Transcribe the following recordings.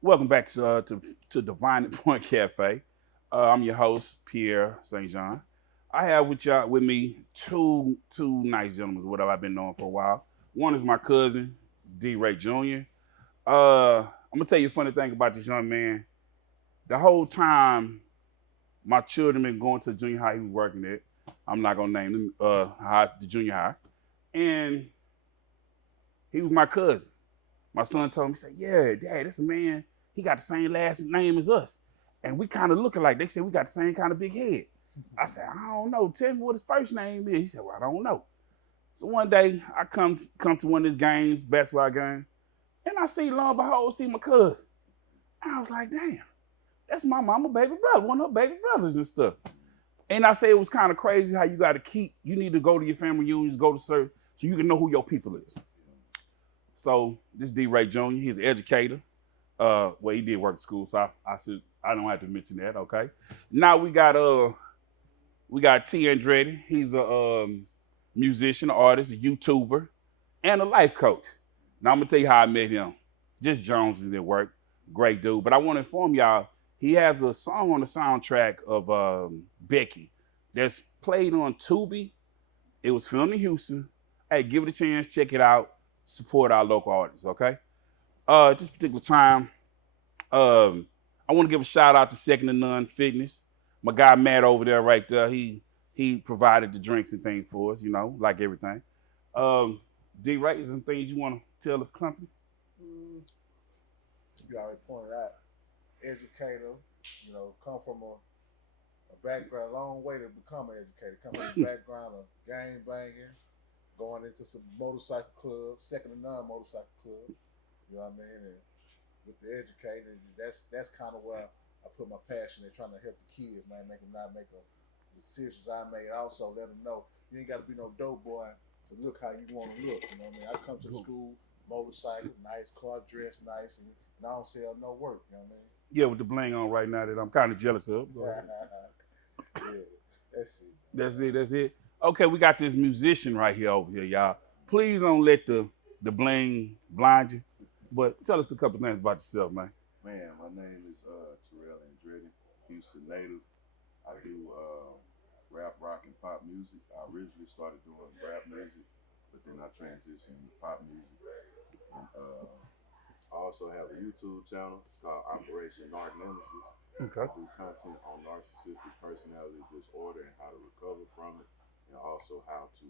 Welcome back to Divine Point Cafe. I'm your host Pierre St. John. I have with me two nice gentlemen, whatever I've been knowing for a while. One is my cousin D. Ray Jr. I'm gonna tell you a funny thing about this young man. The whole time my children been going to junior high, he was working at. I'm not gonna name them the junior high, and he was my cousin. My son told me, he said, "Yeah, Dad, this a man. He got the same last name as us, and we kind of look alike. They said we got the same kind of big head." I said, "I don't know. Tell me what his first name is." He said, "Well, I don't know." So one day I come to one of his games, basketball game, and I see, lo and behold, see my cousin. And I was like, "Damn, that's my mama baby brother, one of her baby brothers and stuff." And I say it was kind of crazy how you got to you need to go to your family reunions, go to serve, so you can know who your people is. So this D. Ray Jr., he's an educator. Well, he did work at school, so I don't have to mention that. Okay. Now we got T. Andretti. He's a musician, artist, a YouTuber, and a life coach. Now I'm gonna tell you how I met him. Just Jones is at work, great dude. But I want to inform y'all, he has a song on the soundtrack of Becky that's played on Tubi. It was filmed in Houston. Hey, give it a chance, check it out, support our local artists, okay? This particular time, I want to give a shout out to Second to None Fitness. My guy Matt over there, right there. He provided the drinks and things for us, like everything. Um, D. Ray, some things you want to tell the company? Mm, you already pointed out, educator, come from a background, a long way to become an educator. Come from a background of gang banging, going into some motorcycle clubs, second to none motorcycle club. You know what I mean? And with the educating, that's kind of where I put my passion in trying to help the kids, man, make them not make the decisions I made. Also, let them know you ain't got to be no dope boy to look how you want to look. You know what I mean? I come to the school, motorcycle, nice car, dressed nice, and I don't sell no work. You know what I mean? Yeah, with the bling on right now that I'm kind of jealous of. Yeah, that's it. That's it. Okay, we got this musician right here over here, y'all. Please don't let the bling blind you. But tell us a couple things about yourself, man. Man, my name is Terrell Andretti, Houston native. I do rap, rock, and pop music. I originally started doing rap music, but then I transitioned into pop music. And I also have a YouTube channel. It's called Operation Narc Nemesis. Okay. I do content on narcissistic personality disorder and how to recover from it, and also how to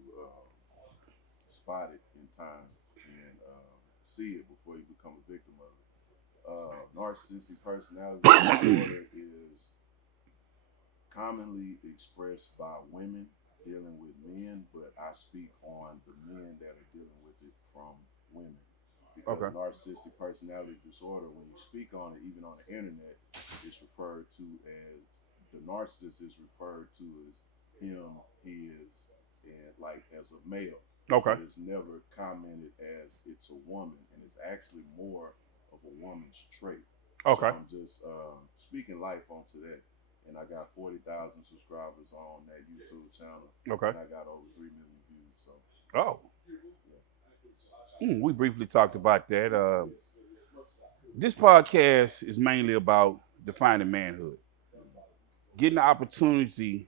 spot it in time and see it before you become a victim of it. Narcissistic personality disorder is commonly expressed by women dealing with men, but I speak on the men that are dealing with it from women. Because Okay. narcissistic personality disorder, when you speak on it, even on the internet, it's referred to as the narcissist is referred to as him, his, and like as a male. Okay. But it's never commented as it's a woman, and it's actually more of a woman's trait. So Okay. I'm just speaking life onto that. And I got 40,000 subscribers on that YouTube channel. Okay. And I got over 3 million views. So, Oh. yeah. We briefly talked about that. This podcast is mainly about defining manhood, getting the opportunity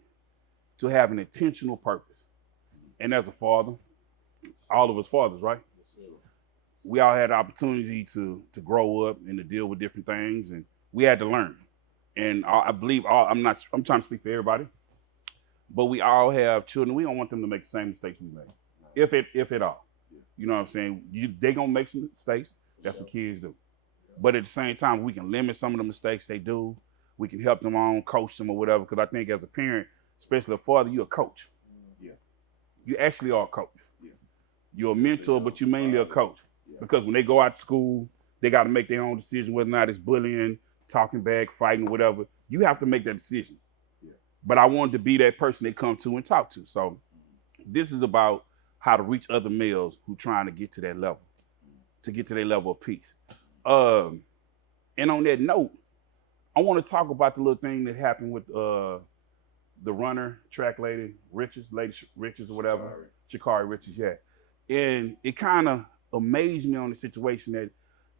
to have an intentional purpose. And as a father, all of us fathers, right? Yes, sir. We all had the opportunity to grow up and to deal with different things, and we had to learn. And I believe I'm trying to speak for everybody, but we all have children. We don't want them to make the same mistakes we made, if at all. You know what I'm saying? They gonna make some mistakes. That's what kids do. But at the same time, we can limit some of the mistakes they do. We can help them on, coach them or whatever. Because I think as a parent, especially a father, you're a coach. Yeah. You actually are a coach. Yeah. You're a mentor, but you're mainly a coach. Yeah. Because when they go out to school, they got to make their own decision whether or not it's bullying, talking back, fighting, whatever. You have to make that decision. Yeah. But I wanted to be that person they come to and talk to. So this is about how to reach other males who trying to get to that level, to get to their level of peace. And on that note, I want to talk about the little thing that happened with the runner, track lady Richards or whatever, Sha'Carri Richards, yeah. And it kind of amazed me on the situation that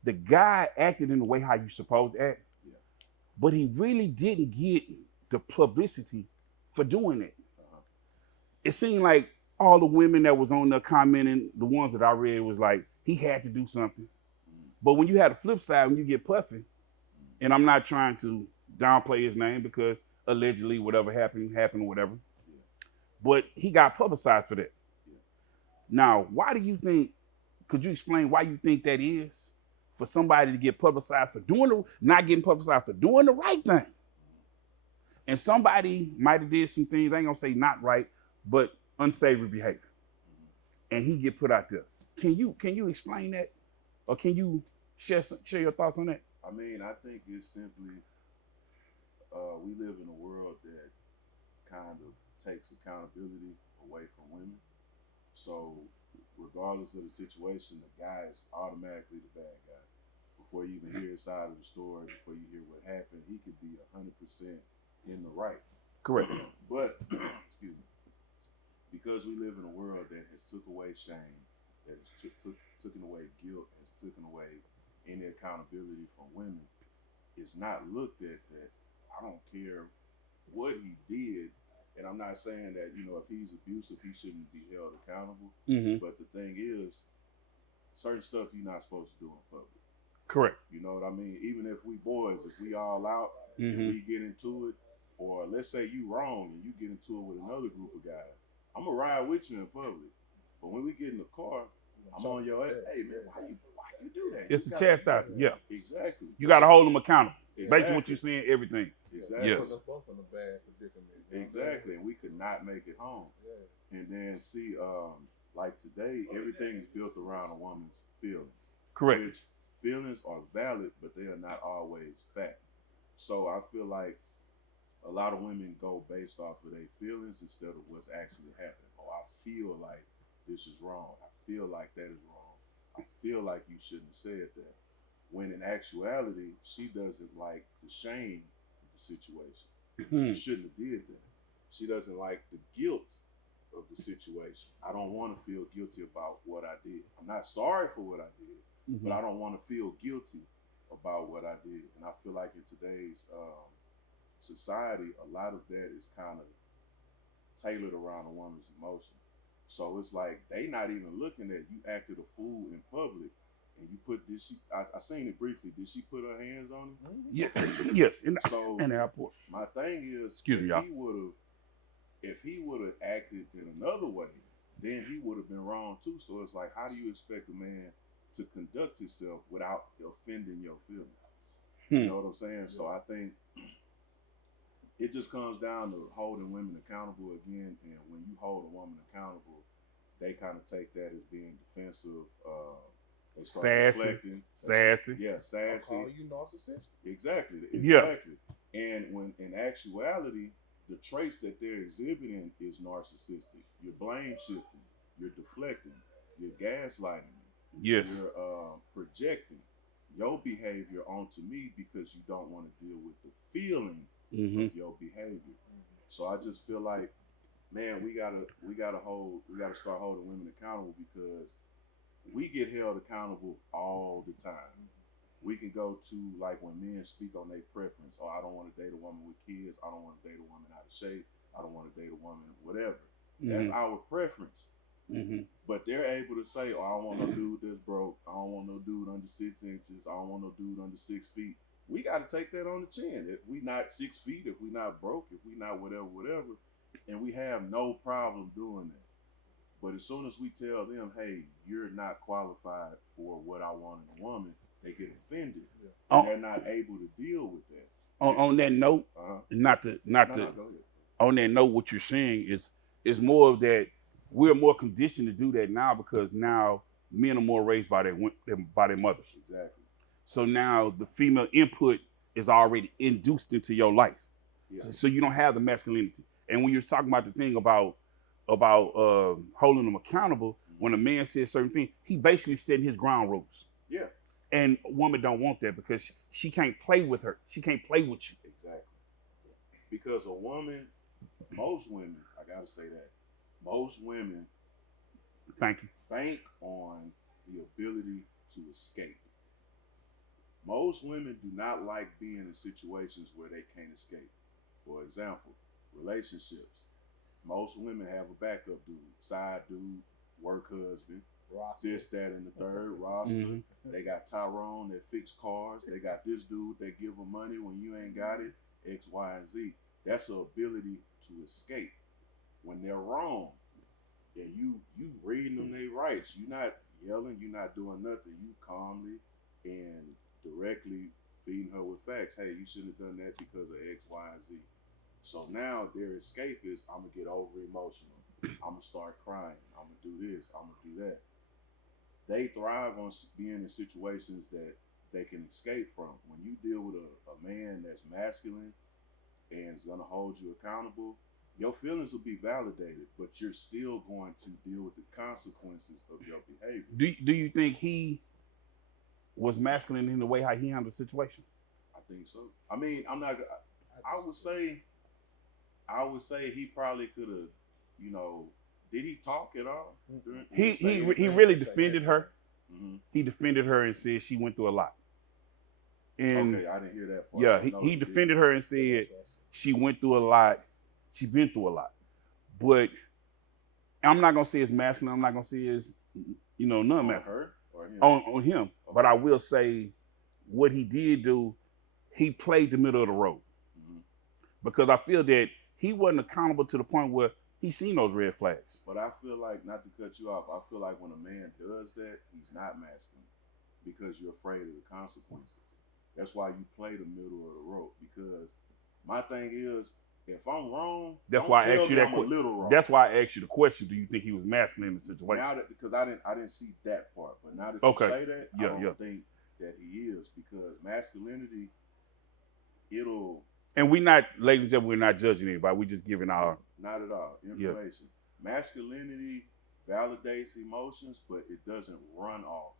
the guy acted in the way how you supposed to act, Yeah. but he really didn't get the publicity for doing it. Uh-huh. It seemed like all the women that was on there commenting, the ones that I read was like, he had to do something. But when you had the flip side, when you get Puffy, and I'm not trying to downplay his name because allegedly whatever happened, whatever. Yeah. But he got publicized for that. Yeah. Now, why do you think, could you explain why you think that is? For somebody to get publicized for not getting publicized for doing the right thing. And somebody might have did some things, I ain't gonna say not right, but unsavory behavior. And he get put out there. Can you explain that? Or can you share your thoughts on that? I mean, I think it's simply we live in a world that kind of takes accountability away from women. So regardless of the situation, the guy is automatically the bad guy. Before you even hear his side of the story, before you hear what happened, he could be 100% in the right. Correct. But excuse me, because we live in a world that has took away shame, that has taken away guilt, has taken away any accountability from women, it's not looked at that. I don't care what he did, and I'm not saying that if he's abusive, he shouldn't be held accountable. Mm-hmm. But the thing is, certain stuff you're not supposed to do in public. Correct. You know what I mean? Even if we boys, if we all out and we get into it, or let's say you wrong and you get into it with another group of guys, I'm gonna ride with you in public. But when we get in the car, I'm on your ass. Hey man, why you do that? It's a chastisement. Yeah. Exactly. You got to hold them accountable. Exactly. Based on what you're seeing, everything. Exactly. Yes. Put us both in a bad predicament. Exactly. And we could not make it home. Yeah. And then see, like today, everything is built around a woman's feelings. Correct. Which feelings are valid, but they are not always fact. So I feel like a lot of women go based off of their feelings instead of what's actually happening. Oh, I feel like this is wrong. I feel like that is wrong. I feel like you shouldn't have said that. When in actuality, she doesn't like the shame of the situation. She shouldn't have did that. She doesn't like the guilt of the situation. I don't want to feel guilty about what I did. I'm not sorry for what I did, but I don't want to feel guilty about what I did. And I feel like in today's society, a lot of that is kind of tailored around a woman's emotions. So it's like they not even looking at you acted a fool in public, and you put this. I seen it briefly. Did she put her hands on him? Yeah. Yes. In the airport. My thing is, Excuse me, y'all. If he would have acted in another way, then he would have been wrong too. So it's like, how do you expect a man to conduct himself without offending your feelings? You know what I'm saying? So I think it just comes down to holding women accountable again. And when you hold a woman accountable, they kind of take that as being defensive. They start reflecting. Sassy. Yeah, sassy. I'll call you narcissistic. Exactly. Yeah. And when in actuality, the traits that they're exhibiting is narcissistic. You're blame shifting. You're deflecting. You're gaslighting me. Yes. You're projecting your behavior onto me because you don't want to deal with the feeling of your behavior. So I just feel like, man, we gotta start holding women accountable because we get held accountable all the time. We can go to, like, when men speak on their preference. Oh, I don't want to date a woman with kids. I don't want to date a woman out of shape. I don't want to date a woman whatever. That's our preference. But they're able to say, oh, I don't want no dude that's broke. I don't want no dude under 6 inches. I don't want no dude under 6 feet. We got to take that on the chin. If we not 6 feet, if we not broke, if we not whatever, and we have no problem doing that. But as soon as we tell them, hey, you're not qualified for what I want in a woman, they get offended. And they're not able to deal with that. On that note, not to go ahead. On that note, what you're saying is more of that we're more conditioned to do that now because now men are more raised by their mothers. Exactly. So now the female input is already induced into your life. Yeah. So you don't have the masculinity. And when you're talking about the thing about holding them accountable, when a man says certain things, he basically setting his ground rules. Yeah. And a woman don't want that because she can't play with her. She can't play with you. Exactly. Because a woman, most women, I gotta say that, most women Thank you. bank on the ability to escape. Most women do not like being in situations where they can't escape. For example, relationships. Most women have a backup dude, side dude, work husband, Roster. this, that, and the third roster. Mhm. They got Tyrone that fix cars. They got this dude that give them money when you ain't got it. X, Y, and Z. That's the ability to escape when they're wrong. And you reading them their rights. You're not yelling. You're not doing nothing. You calmly and directly feeding her with facts. Hey, you shouldn't have done that because of X, Y, and Z. So now their escape is, I'm going to get over emotional. I'm going to start crying. I'm going to do this. I'm going to do that. They thrive on being in situations that they can escape from. When you deal with a man that's masculine and is going to hold you accountable, your feelings will be validated, but you're still going to deal with the consequences of your behavior. Do you think he was masculine in the way how he handled the situation? I think so. I mean, I would say he probably could have, did he talk at all? He really defended her. Mm-hmm. He defended her and said she went through a lot. And okay, I didn't hear that part. yeah, So no, he defended her and said she went through a lot. She been through a lot. But I'm not gonna say it's masculine. I'm not gonna say it's none on masculine her or him? on him. Okay. But I will say what he did do. He played the middle of the road Mhm. because I feel that he wasn't accountable to the point where he seen those red flags. But I feel like, not to cut you off, I feel like when a man does that, he's not masculine because you're afraid of the consequences. That's why you play the middle of the road. Because my thing is, if I'm wrong, That's don't why I tell asked you me that I'm a question. little wrong. That's why I asked you the question. Do you think he was masculine in the situation? Now that, because I didn't see that part, but now that Okay. you say that, Yeah, I don't yeah. think that he is, because masculinity, it'll And we not, ladies and gentlemen, we're not judging anybody. We're just giving our not at all information. Masculinity validates emotions, but it doesn't run off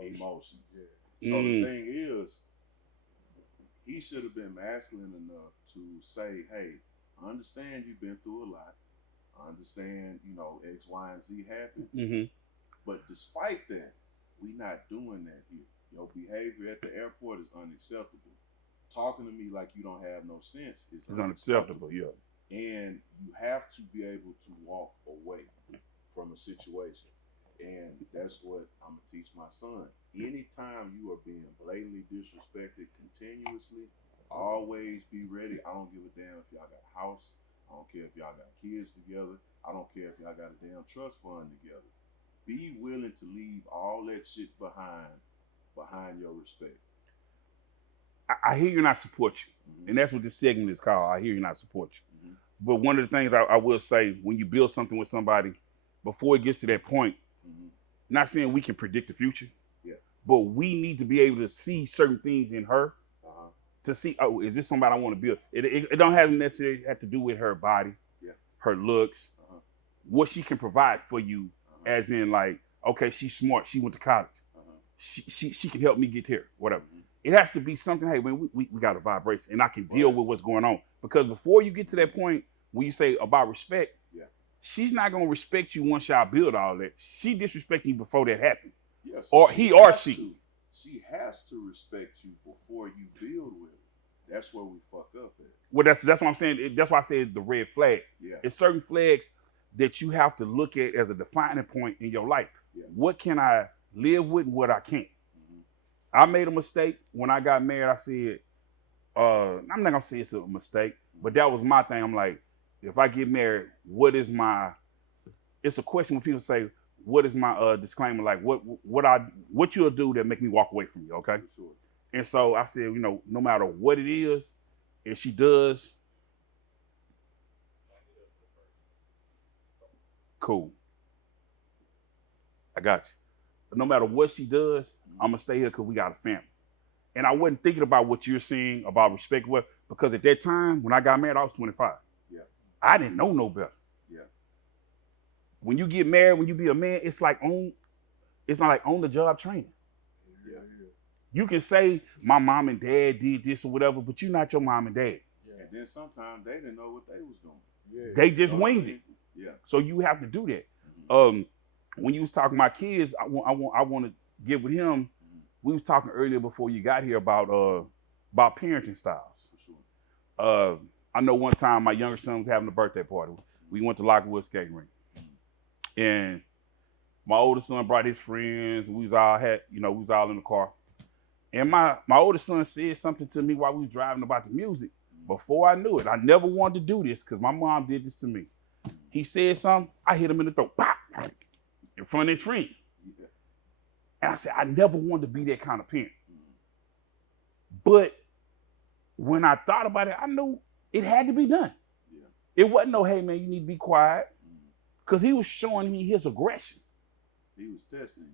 emotions. Yeah. So the thing is, he should have been masculine enough to say, hey, I understand you've been through a lot. I understand, X, Y, and Z happened. Mhm. But despite that, we not doing that here. Your behavior at the airport is unacceptable. Talking to me like you don't have no sense is It's unacceptable. Yeah. And you have to be able to walk away from a situation. And that's what I'm going to teach my son. Anytime you are being blatantly disrespected continuously, always be ready. I don't give a damn if y'all got a house. I don't care if y'all got kids together. I don't care if y'all got a damn trust fund together. Be willing to leave all that shit behind your respect. I hear you and I support you. Mm-hmm. And that's what this segment is called. I hear you and I support you. Mm-hmm. But one of the things I will say, when you build something with somebody, before it gets to that point, Mm-hmm. not saying we can predict the future, Yeah. but we need to be able to see certain things in her Uh-huh. to see, oh, is this somebody I want to build? It don't have necessarily have to do with her body, Yeah. her looks, Uh-huh. what she can provide for you, Uh-huh. as in like, okay, she's smart, she went to college, Uh-huh. she can help me get here, whatever. Mhm. It has to be something, hey, man, we got a vibration and I can deal Right. with what's going on. Because before you get to that point, when you say about respect, Yeah. she's not going to respect you once y'all build all that. She disrespecting you before that happened. Yeah, Or she he or has she. to. She has to respect you before you build with her. That's where we fuck up at. Well, that's what I'm saying. That's why I said the red flag. Yeah. It's certain flags that you have to look at as a defining point in your life. Yeah. What can I live with and what I can't? Mm-hmm. I made a mistake when I got married. I said, I'm not gonna say it's a mistake, but that was my thing. I'm like, if I get married, what is my? It's a question when people say, what is my disclaimer? Like, what you'll do that make me walk away from you? Okay. For sure. And so I said, no matter what it is, if she does, cool. I got you. But no matter what she does, I'm gonna stay here because we got a family. And I wasn't thinking about what you're saying about respect, because at that time when I got married, I was 25. Yeah. I didn't know no better. Yeah. When you get married, when you be a man, it's not like on the job training. Yeah. You can say my mom and dad did this or whatever, but you're not your mom and dad. And then sometimes they didn't know what they was doing. Yeah. They just You know what I winged mean? it. Yeah. So you have to do that. Mhm. When you was talking about kids, I want to get with him. we was talking earlier before you got here about parenting styles. For sure. I know one time my younger son was having a birthday party. We went to Lockwood skating rink, and my oldest son brought his friends. We was all in the car, and my oldest son said something to me while we was driving about the music. Before I knew it, I never wanted to do this because my mom did this to me. He said something, I hit him in the throat, pop, in front of his friend. Yeah. And I said, I never wanted to be that kind of parent. But when I thought about it, I knew it had to be done. Yeah. It wasn't no, hey man, you need to be quiet. Because he was showing me his aggression. He was testing.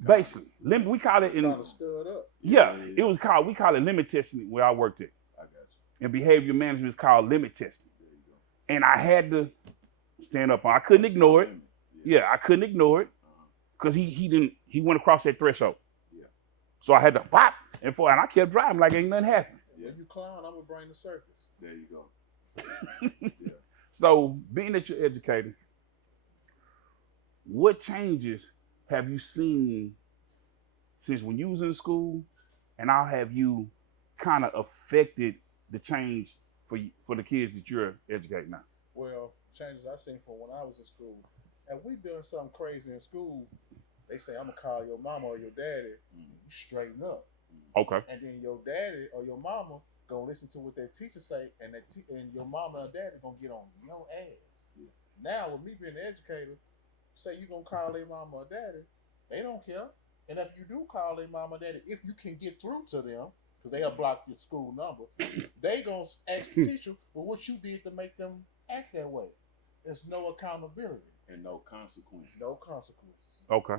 Basically. We call it Trying to stir it up. Yeah, we call it limit testing where I worked at. I got you. And behavior management is called limit testing. There you go. And I had to stand up on. I couldn't ignore it. Yeah, I couldn't ignore it because he went across that threshold. Yeah. So I had to pop and I kept driving like ain't nothing happened. Yeah. When you clown, I'm gonna bring the circus. There you go. Yeah. So being that you're educated, what changes have you seen since when you was in school, and how have you kind of affected the change for the kids that you're educating now? Well, changes I seen from when I was in school. And we doing something crazy in school, they say, I'm gonna call your mama or your daddy, you straighten up. Okay. And then your daddy or your mama gonna listen to what their teacher say, and and your mama or daddy gonna get on your ass. Yeah. Now, with me being an educator, say you gonna call their mama or daddy, they don't care. And if you do call their mama or daddy, if you can get through to them, because they'll block your school number, they gonna ask the teacher, well, what you did to make them act that way. There's no accountability. And no consequences. No consequences. Okay.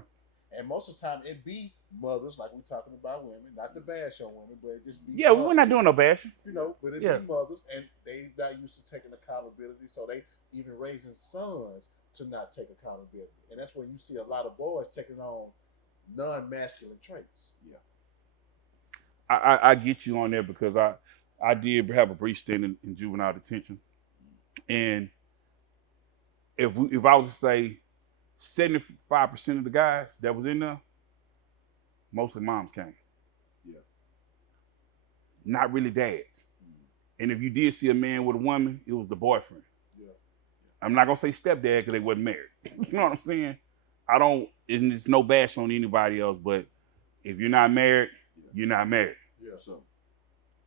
And most of the time, it be mothers, like we're talking about women, not to bash on women, but it just be Yeah, we're not doing no bashing. you know, but it Yeah. be mothers, and they not used to taking accountability, so they even raising sons to not take accountability. And that's where you see a lot of boys taking on non-masculine traits. Yeah. I get you on there because I did have a brief stint in juvenile detention, and if I was to say 75% of the guys that was in there, mostly moms came. Yeah. Not really dads. And if you did see a man with a woman, it was the boyfriend. Yeah. I'm not gonna say stepdad because they wasn't married. You know what I'm saying? It's no bash on anybody else, but if you're not married, you're not married. Yeah. So,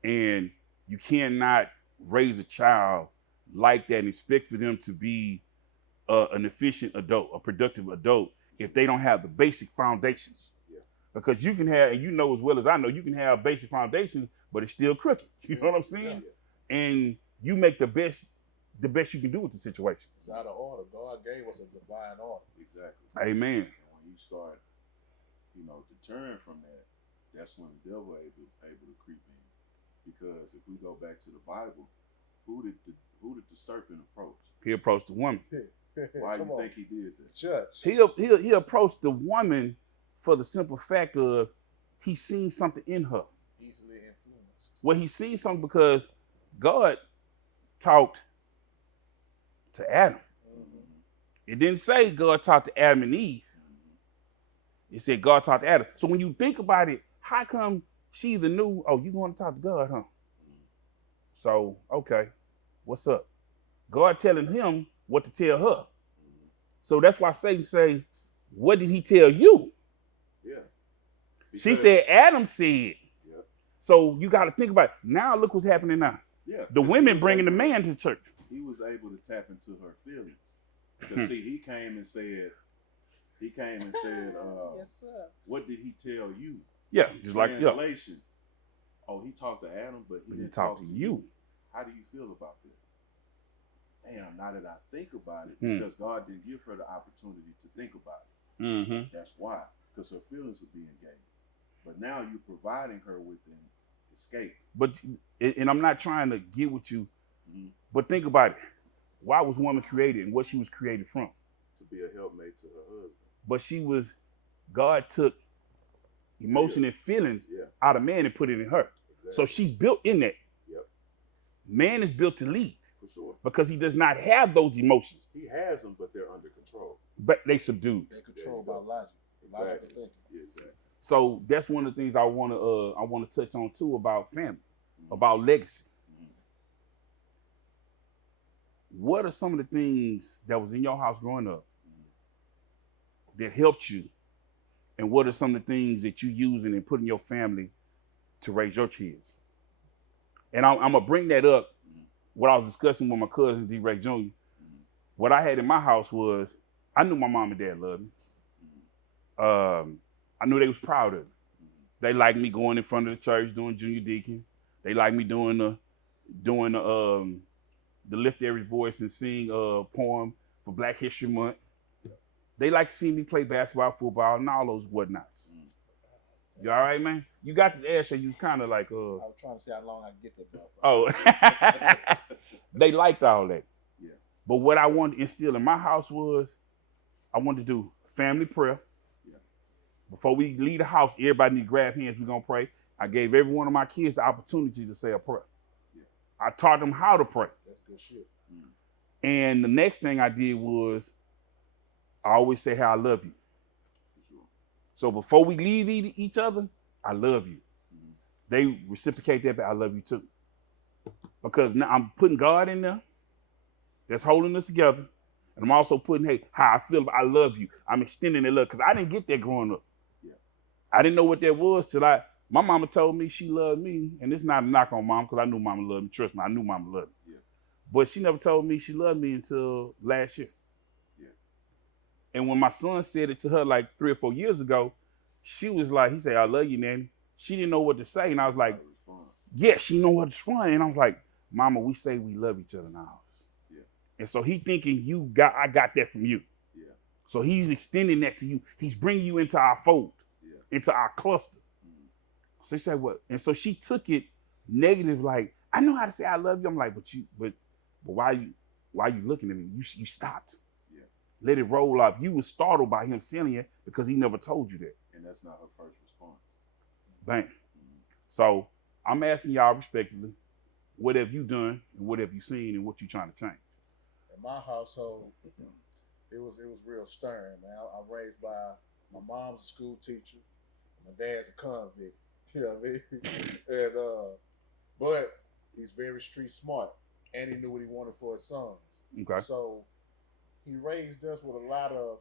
And you cannot raise a child like that and expect for them to be an efficient adult, a productive adult, if they don't have the basic foundations. Yeah. Because you can have, and you know as well as I know, you can have basic foundations, but it's still crooked. You know what I'm saying? yeah. And you make the best you can do with the situation. It's out of order. God gave us a divine order. Exactly. Amen. And when you start, deterring from that, that's when the devil able to creep in. Because if we go back to the Bible, who did the serpent approach? He approached the woman. Why do Come you on. think he did that? Judge. He approached the woman for the simple fact of he seen something in her. Easily influenced. Well, he seen something because God talked to Adam. Mm-hmm. It didn't say God talked to Adam and Eve. It said God talked to Adam. So when you think about it, how come she either knew, oh, you going to talk to God, huh? So, okay, what's up? God telling him what to tell her. So that's why Satan say, what did he tell you? Yeah. She Because- said, Adam said. Yeah. So you got to think about it. Now look what's happening now. Yeah. The 'cause he women was bringing the able- man to church. He was able to tap into her feelings. Because see, he came and said, Yes, sir. what did he tell you? Yeah, just like, yeah. Translation. Oh, he talked to Adam, but he But he didn't talked talk to you. How do you feel about that? Damn, now that I think about it, Hmm. because God didn't give her the opportunity to think about it. Mm-hmm. That's why, because her feelings are being engaged. But now you're providing her with an escape. But, and I'm not trying to get with you, Mhm. but think about it. Why was woman created and what she was created from? To be a helpmate to her husband. But God took emotion and feelings Yeah, out of man and put it in her. exactly. So she's built in that. Yep. Man is built to lead For sure. because he does not have those emotions, He has them, but they're under control. but they subdued. They're controlled There by you logic. Logical Exactly. thinking. Yeah, exactly. So that's one of the things I want to touch on too about family, about legacy. What are some of the things that was in your house growing up that helped you, and what are some of the things that you using and put in your family to raise your kids? And I'm gonna bring that up. What I was discussing with my cousin D. Ray Jr. What I had in my house was I knew my mom and dad loved me. I knew they was proud of me. They liked me going in front of the church doing junior deacon. They liked me doing the lift every voice and sing a poem for Black History Month. They like to see me play basketball, football, and all those whatnots. You all right, man? You got to ask her. You kind of like I was trying to see how long I can get that done for. Oh, they liked all that. Yeah. But what I wanted to instill in my house was I wanted to do family prayer. Yeah. Before we leave the house, everybody need to grab hands. We're gonna pray. I gave every one of my kids the opportunity to say a prayer. Yeah. I taught them how to pray. That's good shit. And the next thing I did was I always say how I love you. For sure. So before we leave each other, I love you. They reciprocate that, but I love you too. Because now I'm putting God in there. That's holding us together. And I'm also putting, hey, how I feel, I love you. I'm extending that love because I didn't get that growing up. Yeah. I didn't know what that was till my mama told me she loved me. And it's not a knock on mom because I knew mama loved me. Trust me, I knew mama loved me. Yeah. But she never told me she loved me until last year. Yeah. And when my son said it to her like 3 or 4 years ago, she was like, he said, I love you, Nanny. She didn't know what to say. And I was like, yeah, she know what to respond. And I was like, Mama, we say we love each other in our house. Yeah. And so he thinking I got that from you. Yeah. So he's extending that to you. He's bringing you into our fold, into our cluster. So she said, what? And so she took it negative, like, I know how to say I love you. I'm like, but why you looking at me? You stopped. Yeah. Let it roll off. You was startled by him saying it because he never told you that. And that's not her first response. Bang. So I'm asking y'all respectively, what have you done and what have you seen and what you trying to change? In my household, it was real stern, man. I'm raised by my mom's a school teacher, my dad's a convict. You know what I mean? And but he's very street smart, and he knew what he wanted for his sons. Okay. So he raised us with a lot of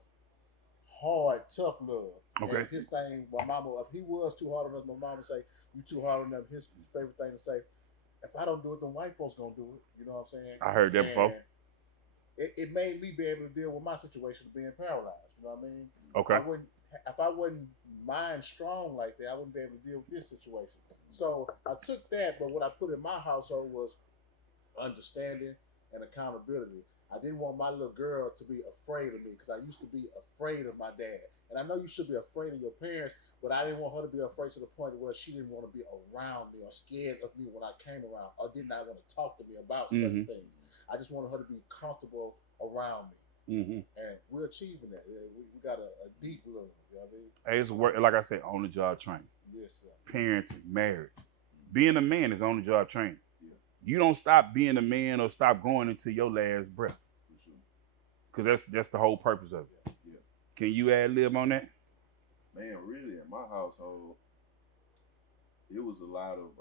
hard, tough love. Okay. And his thing, my mama, if he was too hard on us, my mama would say, "You too hard on them." His favorite thing to say, "If I don't do it, then white folks gonna do it." You know what I'm saying? I heard that before. It made me be able to deal with my situation of being paralyzed. You know what I mean? Okay. If I wasn't mind strong like that, I wouldn't be able to deal with this situation. So I took that, but what I put in my household was understanding and accountability. I didn't want my little girl to be afraid of me because I used to be afraid of my dad. And I know you should be afraid of your parents, but I didn't want her to be afraid to the point where she didn't want to be around me or scared of me when I came around or did not want to talk to me about certain things. I just wanted her to be comfortable around me. Mm-hmm. And we're achieving that. We got a deep love. You know what I mean? Hey, it's work, like I said, on the job training. Yes, sir. Parenting, marriage. Being a man is on the job training. Yeah. You don't stop being a man or stop growing until your last breath. For sure. Because that's the whole purpose of it. Yeah. Can you ad-lib on that? Man, really, in my household, it was a lot of,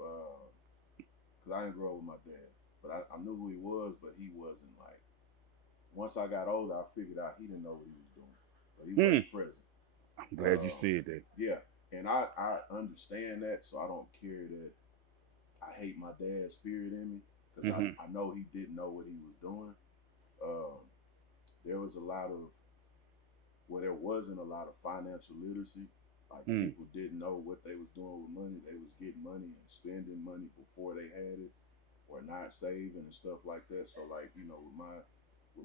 because I didn't grow up with my dad, but I knew who he was, but he wasn't like, once I got older, I figured out he didn't know what he was doing, but he wasn't present. I'm glad you said that. Yeah, and I understand that, so I don't care that I hate my dad's spirit in me, because I know he didn't know what he was doing. There was a lot of, well, there wasn't a lot of financial literacy. Like people didn't know what they was doing with money. They was getting money and spending money before they had it, or not saving and stuff like that. So like, you know, with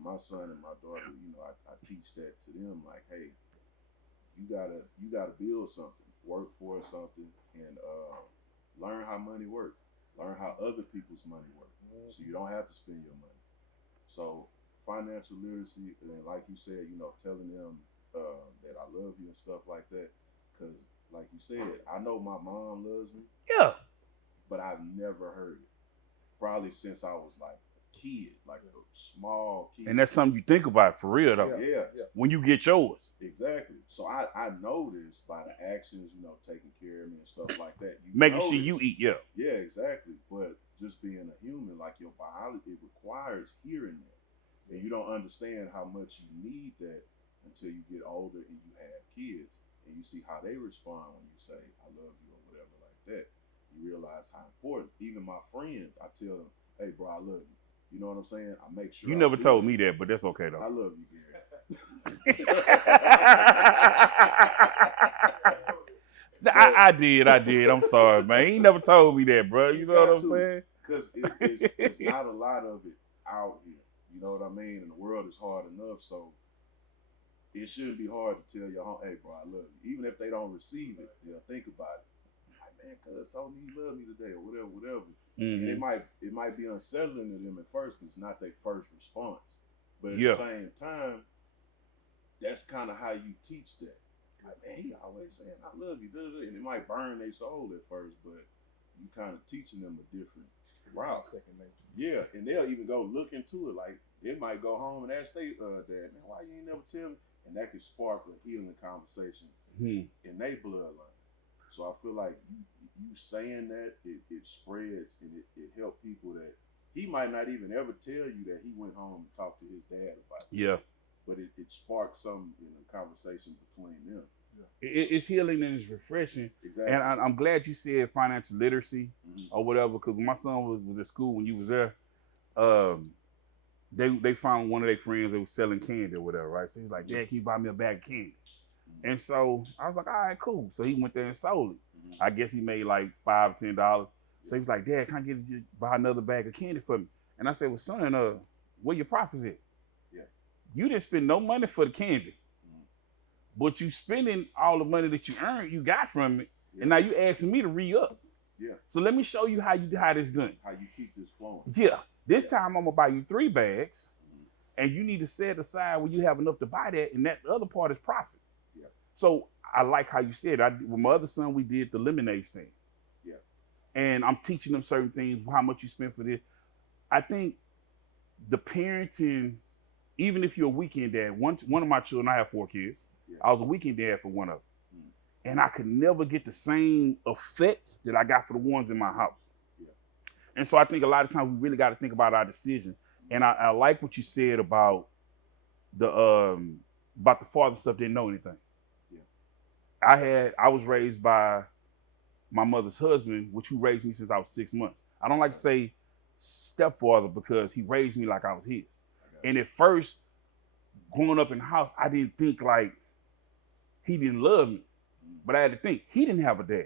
my son and my daughter, you know, I teach that to them, like, hey, you gotta build something, work for something, and learn how money works. Learn how other people's money work, so you don't have to spend your money. So financial literacy, and like you said, you know, telling them that I love you and stuff like that, because like you said, I know my mom loves me. Yeah. But I've never heard it. Probably since I was like a kid, like a small kid. And that's something you think about for real though. Yeah. When you get yours. Exactly. So I noticed by the actions, taking care of me and stuff like that. Making sure you eat, yeah. Yeah, exactly. But just being a human, like your biology, it requires hearing that. And you don't understand how much you need that until you get older and you have kids and you see how they respond when you say, I love you or whatever like that. You realize how important, even my friends, I tell them, hey bro, I love you. You know what I'm saying? I make sure. You never told me that, but that's okay though. I love you, Gary. I did. I'm sorry, man. He never told me that, bro. You know what I'm saying? Because it's not a lot of it out here. You know what I mean? And the world is hard enough, so it shouldn't be hard to tell your home, hey, bro, I love you. Even if they don't receive it, they'll think about it. Like, man, cuz told me he loved me today, or whatever. Mm-hmm. And it might be unsettling to them at first because it's not their first response. But at the same time, that's kind of how you teach that. Like, man, he always saying, I love you. And it might burn their soul at first, but you kind of teaching them a different route. Second nature. Yeah, and they'll even go look into it. Like, they might go home and ask their dad, man, why you ain't never tell me? And that could spark a healing conversation in their bloodline. So I feel like you saying that, it spreads and it helps people that he might not even ever tell you that he went home and talked to his dad about it. Yeah. But it sparks something in a conversation between them. Yeah. It's healing and it's refreshing. Exactly. And I'm glad you said financial literacy or whatever, because when my son was at school, when you was there, they found one of their friends that was selling candy or whatever, right? So he's like, Dad, can you buy me a bag of candy? And so I was like, all right, cool. So he went there and sold it. I guess he made like $5 or $10. So he was like, Dad, can I get you buy another bag of candy for me? And I said, well, son, where your profits at? Yeah. You didn't spend no money for the candy, but you spending all the money that you got from it, and now you asking me to re-up. Yeah. So let me show you how this done. How you keep this flowing. Yeah. This time I'm gonna buy you 3 bags, and you need to set aside where you have enough to buy that, and that the other part is profit. Yeah. So I like how you said. With my other son, we did the lemonade stand. Yeah. And I'm teaching them certain things, how much you spend for this. I think the parenting, even if you're a weekend dad, one of my children, I have 4 kids. Yeah. I was a weekend dad for one of them. And I could never get the same effect that I got for the ones in my house. Yeah. And so I think a lot of times we really got to think about our decision. And I like what you said about the father stuff, didn't know anything. Yeah. I was raised by my mother's husband, who raised me since I was 6 months. I don't like to say stepfather because he raised me like I was his. Okay. And at first, growing up in the house, I didn't think like he didn't love me. But I had to think, he didn't have a dad.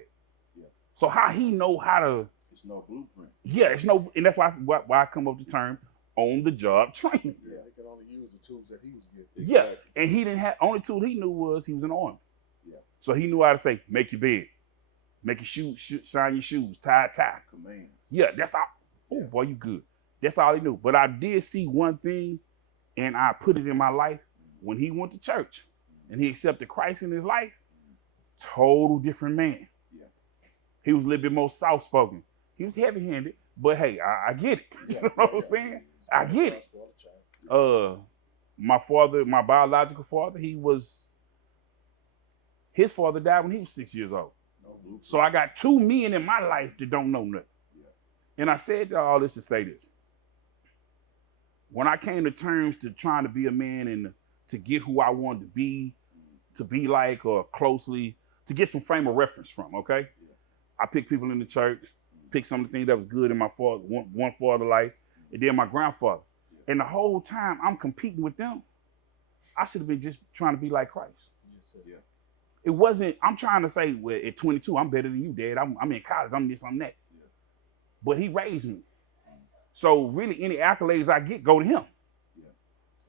Yeah. So how he know how to... It's no blueprint. Yeah, it's no... And that's why I come up with the term on-the-job training. Yeah, he could only use the tools that he was given. Exactly. Yeah, and he didn't have... Only tool he knew was he was in the army. Yeah. So he knew how to say, make your bed. Make your shoes, shine your shoes, tie. Commands. Yeah, that's all. Oh, boy, you good. That's all he knew. But I did see one thing, and I put it in my life. When he went to church, and he accepted Christ in his life, total different man. Yeah. He was a little bit more soft-spoken. He was heavy-handed, but hey, I get it. Yeah, you know what I'm saying? I get it. My father, my biological father, his father died when he was 6 years old. No, so I got 2 men in my life that don't know nothing. Yeah. And I said all this to say this. When I came to terms to trying to be a man and to get who I wanted to be like or closely, to get some frame of reference from, okay? Yeah. I picked people in the church, picked some of the things that was good in my father, one father life, and then my grandfather. Yeah. And the whole time I'm competing with them, I should have been just trying to be like Christ. Yes, sir. Yeah. It wasn't, I'm trying to say, well, at 22, I'm better than you, Dad. I'm in college, I'm this, I'm that. Yeah. But he raised me. So really any accolades I get go to him. Yeah.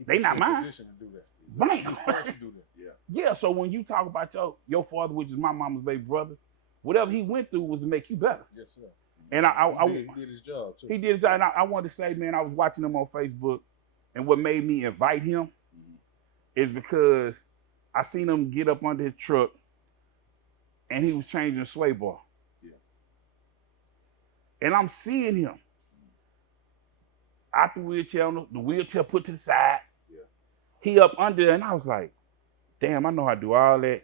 They not mine. To do that. Right. To do that. Yeah, so when you talk about your father, which is my mama's baby brother, whatever he went through was to make you better. Yes, sir. And he did his job, too. He did his job. And I wanted to say, man, I was watching him on Facebook, and what made me invite him is because I seen him get up under his truck, and he was changing a sway bar. Yeah. And I'm seeing him. out the wheelchair, the wheelchair put to the side. Yeah. He up under there, and I was like, damn, I know how to do all that,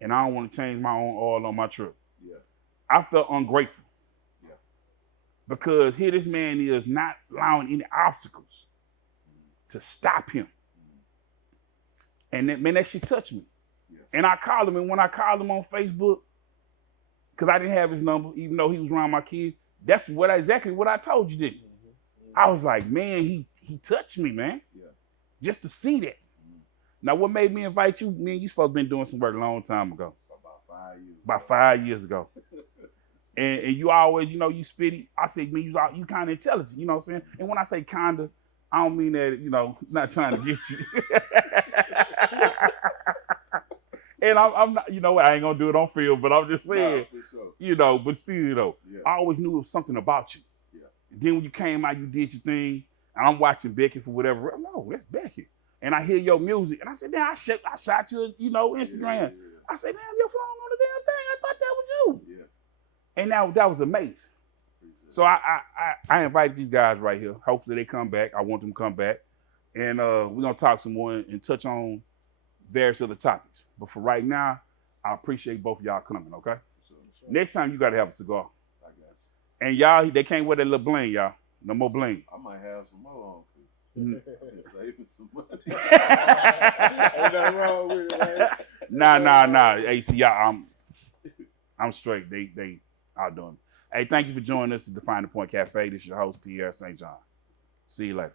and I don't want to change my own oil on my truck. Yeah. I felt ungrateful. Yeah. Because here this man is not allowing any obstacles to stop him. And that shit touched me. Yeah. And I called him, and when I called him on Facebook, because I didn't have his number, even though he was around my kid, that's exactly what I told you, didn't you? I was like, man, he touched me, man. Yeah. Just to see that. Now, what made me invite you? Me and you supposed to been doing some work a long time ago. About 5 years. About 5 years ago. And you always, you know, you spitty. I say, man, you kind of intelligent, you know what I'm saying? And when I say kinda, I don't mean that, you know, not trying to get you. And I'm not, you know what, I ain't gonna do it on film, but I'm just saying, Nah, for sure. you know, but still though, Yeah. I always knew it was something about you. Yeah. And then when you came out, you did your thing, and I'm watching Becky for whatever. I'm like, oh, that's Becky. And I hear your music, and I said, damn, I shot your, you know, Instagram. Yeah. I said, damn, your phone on the damn thing. I thought that was you. Yeah. And that was amazing. Appreciate So I invited these guys right here. Hopefully they come back. I want them to come back. And we're going to talk some more and touch on various other topics. But for right now, I appreciate both of y'all coming, okay? Sure. Next time you got to have a cigar. I got you. And y'all, they can't wear that little bling, y'all. No more bling. I might have some more on Mhm. because I've been saving some money. Ain't nothing wrong with it, man. Nah. Hey, see, y'all, I'm straight. They outdoing me. Hey, thank you for joining us at Define the Point Cafe. This is your host, Pierre St. John. See you later.